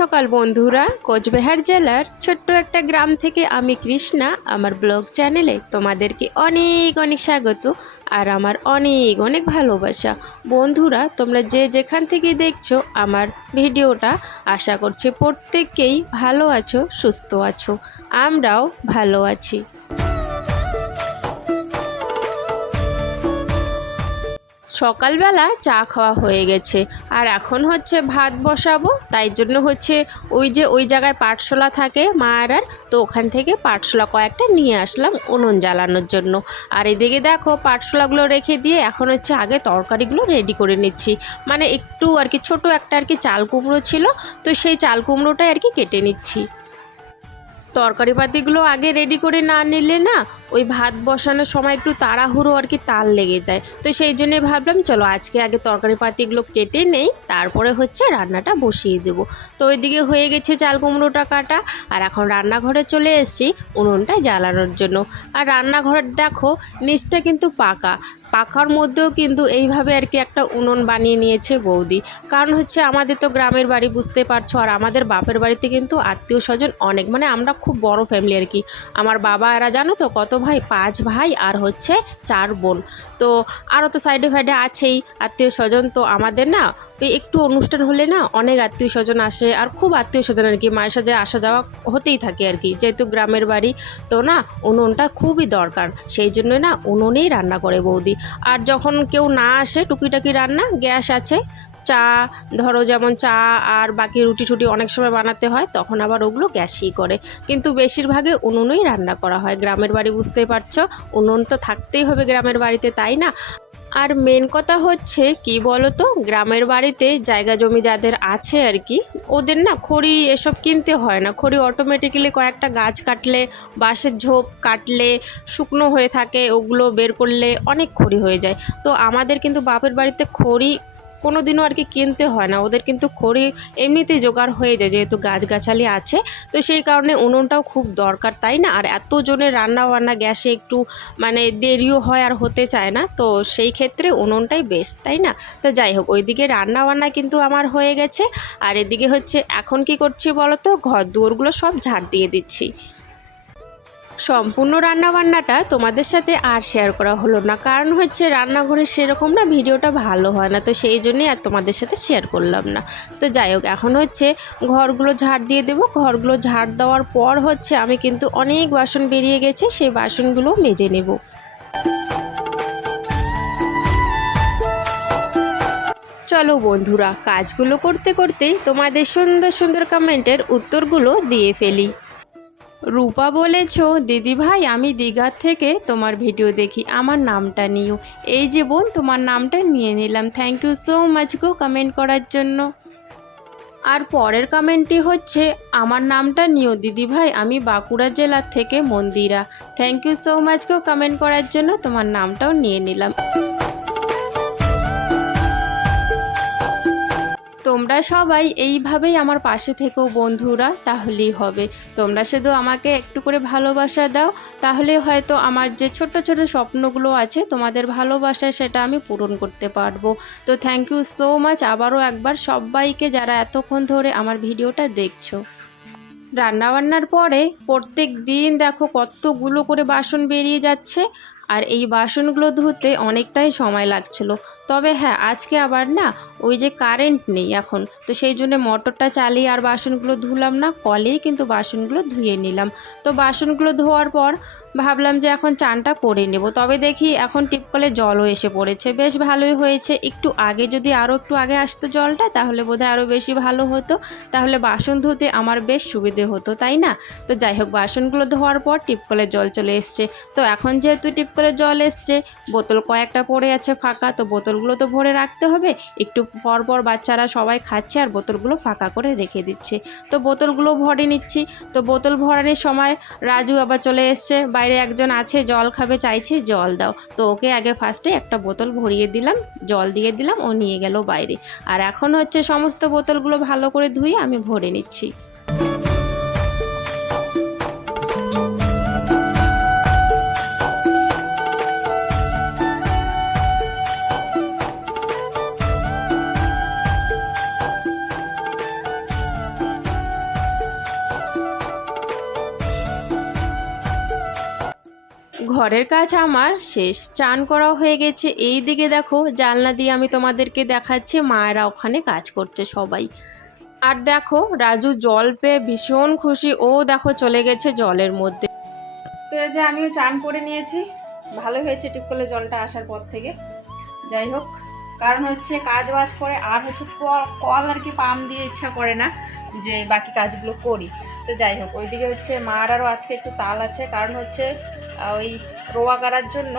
সকাল বন্ধুরা। কোচবিহার জেলার ছোট্ট একটা গ্রাম থেকে আমি কৃষ্ণা, আমার ব্লগ চ্যানেলে তোমাদেরকে অনেক অনেক স্বাগত আর আমার অনেক অনেক ভালোবাসা। বন্ধুরা, তোমরা যে যেখান থেকে দেখছ আমার ভিডিওটা, আশা করছি প্রত্যেককেই ভালো আছো, সুস্থ আছো, আমরাও ভালো আছি। সকালবেলা চা খাওয়া হয়ে গেছে। আর এখন হচ্ছে ভাত বসাবো, তাই জন্য হচ্ছে ওই যে ওই জায়গায় পাটশোলা থাকে মায়েরার, তো ওখান থেকে পাটশোলা কয়েকটা নিয়ে আসলাম উনুন জ্বালানোর জন্য। আর এদিকে দেখো পাটশোলাগুলো রেখে দিয়ে এখন হচ্ছে আগে তরকারিগুলো রেডি করে নিচ্ছি। মানে একটু আর কি ছোটো একটা আর কি চাল কুমড়ো ছিল, তো সেই চাল কুমড়োটাই আর কি কেটে নিচ্ছি। তরকারি পাতিগুলো আগে রেডি করে না নিলে না, ওই ভাত বসানোর সময় একটু তাড়াহুড়ো আর কি তাল লেগে যায়। তো সেই জন্যে ভাবলাম, চলো আজকে আগে তরকারি পাতিগুলো কেটে নেই, তারপরে হচ্ছে রান্নাটা বসিয়ে দেবো। তো ওইদিকে হয়ে গেছে চাল কুমড়োটা কাটা, আর এখন রান্নাঘরে চলে এসেছি উনুনটা জ্বালানোর জন্য। আর রান্নাঘর দেখো, নিচটা কিন্তু পাকা পাকার মধ্যেও কিন্তু এইভাবে আর কি একটা উনুন বানিয়ে নিয়েছে বৌদি। কারণ হচ্ছে আমাদের তো গ্রামের বাড়ি, বুঝতে পারছ? আর আমাদের বাপের বাড়িতে কিন্তু আত্মীয় স্বজন অনেক। মানে আমরা খুব বড় ফ্যামিলি আর কি। আমার বাবা এরা জানো তো কত ভাই? পাঁচ ভাই আর হচ্ছে চার বোন। তো আরও তো সাইডে ফাইডে আছেই। আত্মীয় স্বজন তো আমাদের না একটু অনুষ্ঠান হলে না অনেক আত্মীয় স্বজন আসে আর খুব আত্মীয় স্বজন আর কি, মায়ের সাথে আসা যাওয়া হতেই থাকে আর কি। যেহেতু গ্রামের বাড়ি, তো না উনুনটা খুবই দরকার, সেই জন্য না উনুনেই রান্না করে বৌদি। আর যখন কেউ না আসে, টুকিটাকি রান্না, গ্যাস আছে চা, ধরো যেমন চা আর বাকি রুটি টুটি অনেক সময় বানাতে হয়, তখন আবার ওগুলো গ্যাসই করে। কিন্তু বেশিরভাগে উনুনেই রান্না করা হয়। গ্রামের বাড়ি বুঝতেই পারছ, উনুন তো থাকতেই হবে গ্রামের বাড়িতে, তাই না? আর মেন কথা হচ্ছে, কি বলো তো গ্রামের বাড়িতে জায়গা জমি যাদের আছে আর কি, ওদের না খড়ি এসব কিনতে হয় না। খড়ি অটোমেটিক্যালি কয়েকটা গাছ কাটলে, বাঁশের ঝোপ কাটলে, শুকনো হয়ে থাকে, ওগুলো বের করলে অনেক খড়ি হয়ে যায়। তো আমাদের কিন্তু বাপের বাড়িতে খড়ি কোনো দিনও আর কি কিনতে হয় না। ওদের কিন্তু খড়ি এমনিতেই জোগাড় হয়ে যায়, যেহেতু গাছগাছালি আছে। তো সেই কারণে উনুনটাও খুব দরকার, তাই না? আর এত জনের রান্না বান্না গ্যাসে একটু মানে দেরিও হয় আর হতে চায় না। তো সেই ক্ষেত্রে উনুনটাই বেস্ট তাই না? তো যাই হোক, ওইদিকে রান্না বান্না কিন্তু আমার হয়ে গেছে। আর এদিকে হচ্ছে, এখন কি করছি বলো তো ঘর দুয়ারগুলো সব ঝাড় দিয়ে দিচ্ছি। সম্পূর্ণ রান্নাবান্নাটা তোমাদের সাথে আর শেয়ার করা হলো না। কারণ হচ্ছে রান্নাঘরে সেরকম না ভিডিওটা ভালো হয় না, তো সেই জন্যই আর তোমাদের সাথে শেয়ার করলাম না। তো যাই হোক, এখন হচ্ছে ঘরগুলো ঝাড় দিয়ে দেবো। ঘরগুলো ঝাড় দেওয়ার পর হচ্ছে আমি কিন্তু অনেক বাসন বেরিয়ে গেছে, সেই বাসনগুলো মেজে নেব। চলো বন্ধুরা, কাজগুলো করতে করতেই তোমাদের সুন্দর সুন্দর কমেন্টের উত্তরগুলো দিয়ে ফেলি। রূপা বলেছ দিদি ভাই আমি দীঘার থেকে তোমার ভিডিও দেখি। আমার নামটা নিও। এই যে বোন, তোমার নামটা নিয়ে নিলাম। থ্যাংক ইউ সো মাচ গো কমেন্ট করার জন্য। আর পরের কমেন্টটি হচ্ছে, আমার নামটা নিও দিদি ভাই আমি বাঁকুড়া জেলার থেকে Mandira. Thank you so much go comment করার জন্য, তোমার নামটাও নিয়ে নিলাম। তোমরা সবাই এইভাবেই আমার পাশে থেকেও বন্ধুরা, তাহলেই হবে। তোমরা শুধু আমাকে একটু করে ভালোবাসা দাও, তাহলে হয়তো আমার যে ছোট ছোট স্বপ্নগুলো আছে, তোমাদের ভালোবাসায় সেটা আমি পূরণ করতে পারব। তো থ্যাংক ইউ সো মাচ আবারও একবার সবাইকে যারা এতক্ষণ ধরে আমার ভিডিওটা দেখছ। রান্নাবান্নার পরে প্রত্যেক দিন দেখো কতগুলো করে বাসন বেরিয়ে যাচ্ছে, আর এই বাসনগুলো ধুতে অনেকটাই সময় লাগছিল। তবে হ্যাঁ আজকে আবার না ওই যে কারেন্ট নেই এখন। তো সেই জন্য মোটরটা চালিয়ে আর বাসনগুলো ধুলাম না, কলেই কিন্তু বাসনগুলো ধুয়ে নিলাম। তো বাসনগুলো ধোয়ার পর ভাবলাম যে এখন চানটা করে নেব, তবে দেখি এখন টিপকলে জলও এসে পড়েছে। বেশ ভালোই হয়েছে। একটু আগে যদি আরও একটু আগে আসতো জলটা, তাহলে বোধহয় আরও বেশি ভালো হতো। তাহলে বাসন ধুতে আমার বেশ সুবিধে হতো, তাই না? তো যাই হোক, বাসনগুলো ধোয়ার পর টিপকলে জল চলে এসছে। তো এখন যেহেতু টিপকলে জল এসছে, বোতল কয়েকটা পড়ে আছে ফাঁকা, তো বোতলগুলো তো ভরে রাখতে হবে। একটু পর পর বাচ্চারা সবাই খাচ্ছে আর বোতলগুলো ফাঁকা করে রেখে দিচ্ছে। তো বোতলগুলো ভরে নিচ্ছি। তো বোতল ভরানোর সময় রাজু আবার চলে এসছে বাইরে একজন আছে, জল খাবে, চাইছে, জল দাও। তো ওকে আগে ফার্স্টে একটা বোতল ভরিয়ে দিলাম, জল দিয়ে দিলাম, ও নিয়ে গেল বাইরে। আর এখন হচ্ছে সমস্ত বোতলগুলো ভালো করে ধুয়ে আমি ভরে নিচ্ছি। ঘরের কাজ আমার, শেষ। চান করা হয়ে গেছে। এই দিকে দেখো, জানলা দিয়ে আমি তোমাদেরকে দেখাচ্ছি, মায়েরা ওখানে কাজ করছে সবাই। আর দেখো, রাজু জল পেয়ে ভীষণ খুশি। ও দেখো, চলে গেছে জলের মধ্যে। তো এই যে আমিও চান করে নিয়েছি। ভালো হয়েছে টিপকলে জলটা আসার পর থেকে। যাই হোক, কারণ হচ্ছে কাজ বাজ করে, আর হচ্ছে কল আর কি পাম দিয়ে ইচ্ছা করে না যে বাকি কাজগুলো করি। তো যাই হোক, ওইদিকে হচ্ছে মার আরও আজকে একটু তাল আছে। কারণ হচ্ছে ওই রোয়া গাড়ার জন্য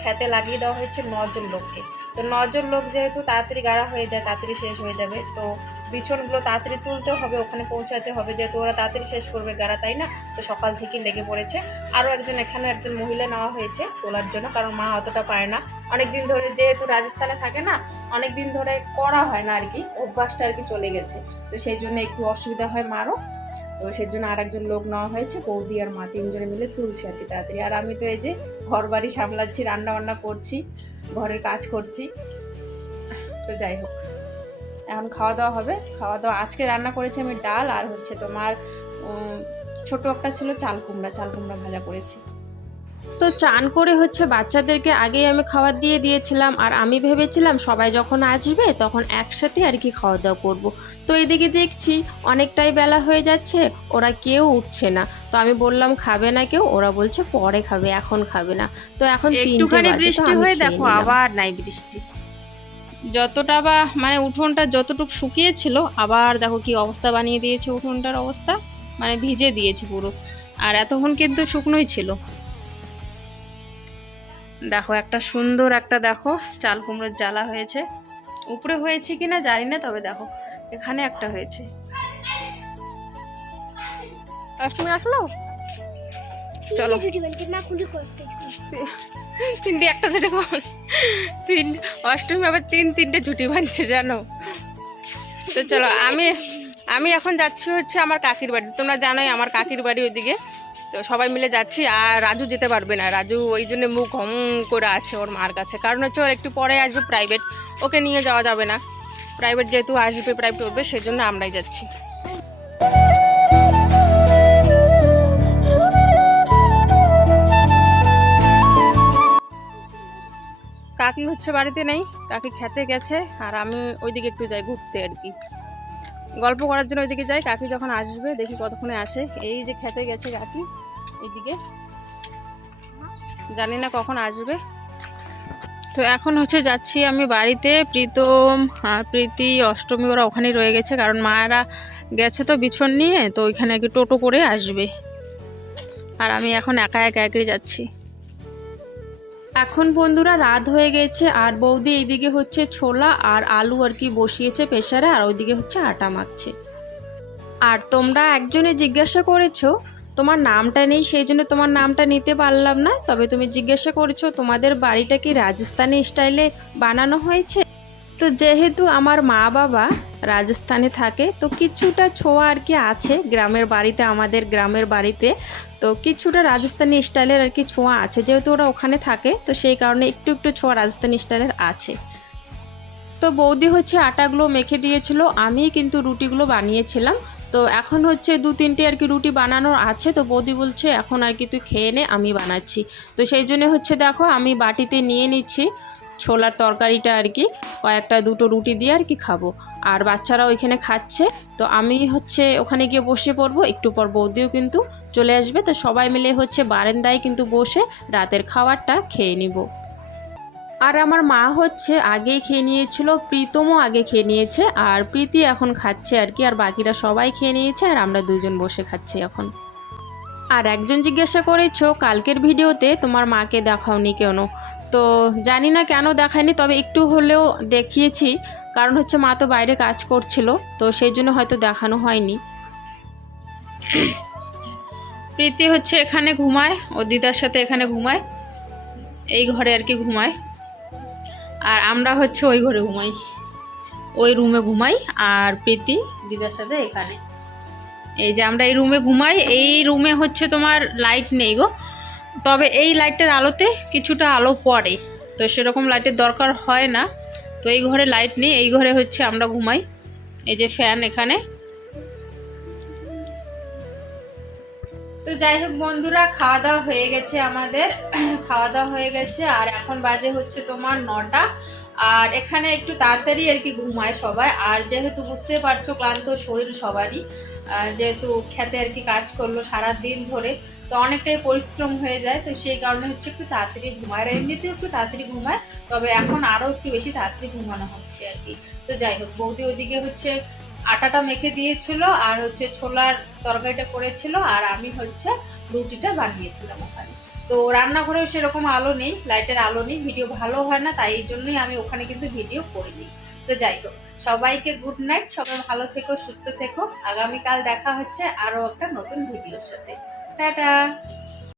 খেতে লাগিয়ে দেওয়া হয়েছে নজন লোককে। তো নজন লোক যেহেতু তাড়াতাড়ি গাড়া হয়ে যায়, তাড়াতাড়ি শেষ হয়ে যাবে। তো বিছনগুলো তাড়াতাড়ি তুলতে হবে, ওখানে পৌঁছাতে হবে, যেহেতু ওরা তাড়াতাড়ি শেষ করবে গাড়া, তাই না? তো সকাল থেকেই লেগে পড়েছে। আরও একজন, এখানে একজন মহিলা নেওয়া হয়েছে তোলার জন্য, কারণ মা অতটা পারে না। অনেক দিন ধরে যেহেতু রাজস্থানে থাকে না অনেক দিন ধরে করা হয় না আর কি, অভ্যাসটা আর কি চলে গেছে। তো সেই জন্য একটু অসুবিধা হয় মারও। তো সেই জন্য আর একজন লোক নেওয়া হয়েছে, বৌদি আর মা তিনজনে মিলে তুলছে আর কি তাড়াতাড়ি। আর আমি তো এই যে ঘর বাড়ি সামলাচ্ছি রান্না বান্না করছি, ঘরের কাজ করছি। তো যাই হোক, এখন খাওয়া দাওয়া হবে। খাওয়া দাওয়া আজকে রান্না করেছি আমি ডাল আর হচ্ছে তোমার ছোটো ছোট একটা ছিল চাল কুমড়া চাল কুমড়া ভাজা করেছি। তো চান করে হচ্ছে বাচ্চাদেরকে আগেই আমি খাবার দিয়ে দিয়েছিলাম আর আমি ভেবেছিলাম সবাই যখন আসবে তখন একসাথে আর কি খাওয়া দাওয়া করব। তো এদিকে দেখছি অনেকটাই বেলা হয়ে যাচ্ছে ওরা কেউ উঠছে না। তো আমি বললাম খাবে না কেউ? ওরা বলছে পরে খাবে এখন খাবে না। তো এখন একটুখানি বৃষ্টি হয়ে দেখো আবার নাই বৃষ্টি। যতটা বা মানে উঠোনটা যতটুকু শুকিয়েছিল আবার দেখো কি অবস্থা বানিয়ে দিয়েছে উঠোনটার অবস্থা। মানে ভিজে দিয়েছে পুরো। আর এতক্ষণ কিন্তু শুকনোই ছিল। দেখো, একটা সুন্দর একটা দেখো, চাল কুমড়োর জ্বালা হয়েছে। উপরে হয়েছে কি না জানি না, তবে দেখো, এখানে একটা হয়েছে। আসলো চলো। একটা ছুটি তিন অষ্টমী আবার তিন তিনটে ছুটি বানছে, জানো? তো চলো, আমি আমি এখন যাচ্ছি হচ্ছে আমার কাকির বাড়ি। তোমরা জানোই আমার কাকির বাড়ি ওইদিকে তো সবাই মিলে যাচ্ছি আর রাজু যেতে পারবে না। রাজু ওই জন্য মুখ হম করে আছে ওর মার কাছে। কারণ হচ্ছে ওর একটু পরে আসবে প্রাইভেট ওকে নিয়ে যাওয়া যাবে না। প্রাইভেট যেহেতু আসবে প্রাইভেট উঠবে সেজন্য আমরাই যাচ্ছি। কাকি হচ্ছে বাড়িতে নেই। কাকি খেতে গেছে। আর আমি ওইদিকে একটু যাই ঘুরতে আর কি। গল্প করার জন্য ওইদিকে যাই, কাকি যখন আসবে, দেখি কতক্ষণে আসে। এই যে খেতে গেছে কাকি, এইদিকে। জানি না কখন আসবে। তো এখন হচ্ছে যাচ্ছি আমি বাড়িতে। প্রীতম আর প্রীতি অষ্টমী, ওরা ওখানেই রয়ে গেছে, কারণ মায়েরা গেছে তো বিছন নিয়ে, তো ওইখানে আর কি টোটো করে আসবে। আর আমি এখন একা একা একাই যাচ্ছি। এখন বন্ধুরা রাত হয়ে গেছে, আর বৌদি এইদিকে হচ্ছে ছোলা আর আলু আর কি বসিয়েছে প্রেশারে আর ওইদিকে হচ্ছে আটা মাখছে। আর তোমরা একজনে জিজ্ঞাসা করেছ, তোমার নামটা নেই, সেই জন্য তোমার নামটা নিতে পারলাম না, তবে তুমি জিজ্ঞাসা করেছ, তোমাদের বাড়িটা কি রাজস্থানি স্টাইলে বানানো হয়েছে? তো যেহেতু আমার মা বাবা রাজস্থানে থাকে। তো কিছুটা ছোঁয়া আর কি আছে গ্রামের বাড়িতে, আমাদের গ্রামের বাড়িতে। তো কিছুটা রাজস্থানি স্টাইলের আর কি ছোঁয়া আছে। যেহেতু ওরা ওখানে থাকে, তো সেই কারণে একটু একটু ছোঁয়া রাজস্থানি স্টাইলের আছে। তো বৌদি হচ্ছে আটাগুলো মেখে দিয়েছিল আমি কিন্তু রুটিগুলো বানিয়েছিলাম। তো এখন হচ্ছে দু তিনটে আর কি রুটি বানানোর আছে। তো বৌদি বলছে, এখন আর কি তুই খেয়ে নে, আমি বানাচ্ছি। তো সেই জন্য হচ্ছে দেখো, আমি বাটিতে নিয়ে নিচ্ছি। ছোলার তরকারিটা আর কি, কয়েকটা দুটো রুটি দিয়ে আর কি খাব। আর বাচ্চারা ওইখানে খাচ্ছে, তো আমি হচ্ছে ওখানে গিয়ে বসে পড়ব, একটু পর বৌদিও কিন্তু চলে আসবে, তো সবাই মিলে হচ্ছে বারান্দায় কিন্তু বসে রাতের খাবারটা খেয়ে নিব। আর আমার মা হচ্ছে আগেই খেয়ে নিয়েছিল, প্রীতমও আগে খেয়ে নিয়েছে, আর প্রীতি এখন খাচ্ছে আর কি, আর বাকিরা সবাই খেয়ে নিয়েছে, আর আমরা দুজন বসে খাচ্ছি এখন। আর একজন জিজ্ঞাসা করেছ, কালকের ভিডিওতে তোমার মাকে দেখাওনি কেন? তো জানি না কেন দেখায়নি, তবে একটু হলেও দেখিয়েছি। কারণ হচ্ছে মা তো বাইরে কাজ করছিল, তো সেই জন্য হয়তো দেখানো হয়নি। প্রীতি হচ্ছে এখানে ঘুমায়, ও দিদার সাথে এখানে ঘুমায়, এই ঘরে আর কি ঘুমায়। আর আমরা হচ্ছে ওই ঘরে ঘুমাই, ওই রুমে ঘুমাই, আর প্রীতি দিদার সাথে এখানে। এই যে আমরা এই রুমে ঘুমাই, এই রুমে হচ্ছে তোমার লাইট নেই গো। তবে এই লাইটটার আলোতে কিছুটা আলো পড়ে। তো সেরকম লাইটের দরকার হয় না। তো এই ঘরে লাইট নেই, এই ঘরে হচ্ছে আমরা ঘুমাই। এই যে ফ্যান এখানে। তো যাই হোক বন্ধুরা খাওয়া দাওয়া হয়ে গেছে আমাদের। খাওয়া দাওয়া হয়ে গেছে, আর এখন বাজে হচ্ছে তোমার নটা। আর এখানে একটু তাড়াতাড়ি আর কি ঘুমায় সবাই। আর যেহেতু বুঝতে পারছ, ক্লান্ত শরীর সবারই। যেহেতু খেতে আর কি কাজ করল সারা দিন ধরে। তো অনেকটাই পরিশ্রম হয়ে যায়, তো সেই কারণে হচ্ছে একটু তাড়াতাড়ি ঘুমায় আর এমনিতেও একটু তাড়াতাড়ি ঘুমায়, তবে এখন আরও একটু বেশি তাড়াতাড়ি ঘুমানো হচ্ছে আর কি। তো যাই হোক, বৌদি ওদিকে হচ্ছে আটাটা মেখে দিয়েছিল আর হচ্ছে ছোলার তরকারিটা করেছিল আর আমি হচ্ছে রুটিটা বানিয়েছিলাম ওখানে। তো রান্নাঘরেও সেরকম আলো নেই, লাইটের আলো নেই, ভিডিও ভালো হয় না, তাই জন্যই আমি ওখানে কিন্তু ভিডিও করিনি। তো যাই হোক, সবাইকে গুড নাইট, সবাই ভালো থেকো, সুস্থ থেকো, আগামীকাল দেখা হচ্ছে আরও একটা নতুন ভিডিওর সাথে। টাটা